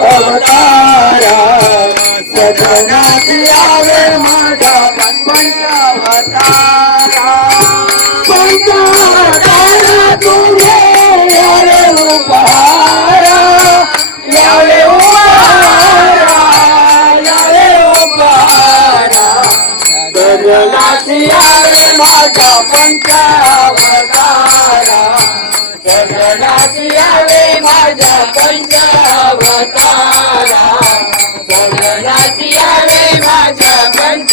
अवतारा सदनात यावे माझा पंचावतारा पंचावतारा तुझे यावे उपहारा. यावे उपहारा यावे उपहारा.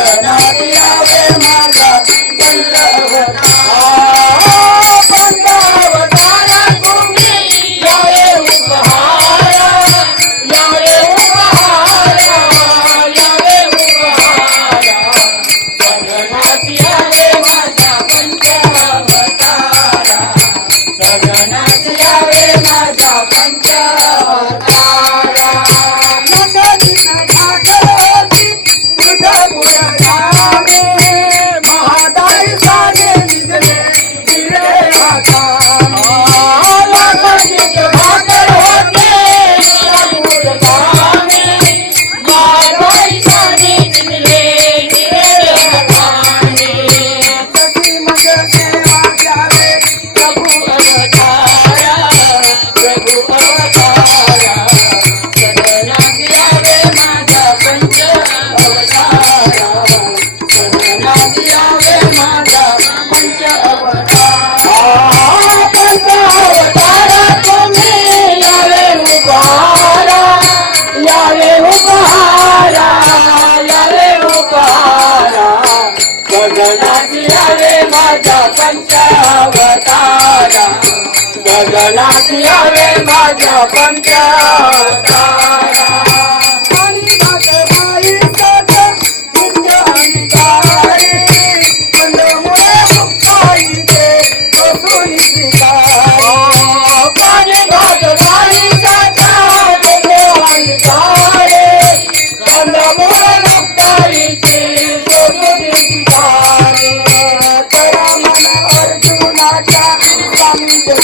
జనాలి गगनाची यावे माझ्या पंचावतारा. गगनाची यावे माझ्या पंचावतारा.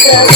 Yeah.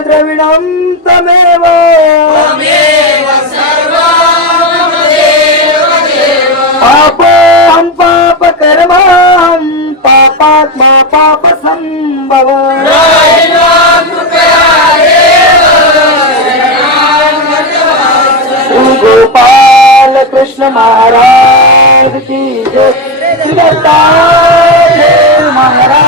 द्रविणं तमेव पापोऽहं पापकर्माहं पापात्मा पापसम्भव गोपाल कृष्ण महाराज की जय महाराज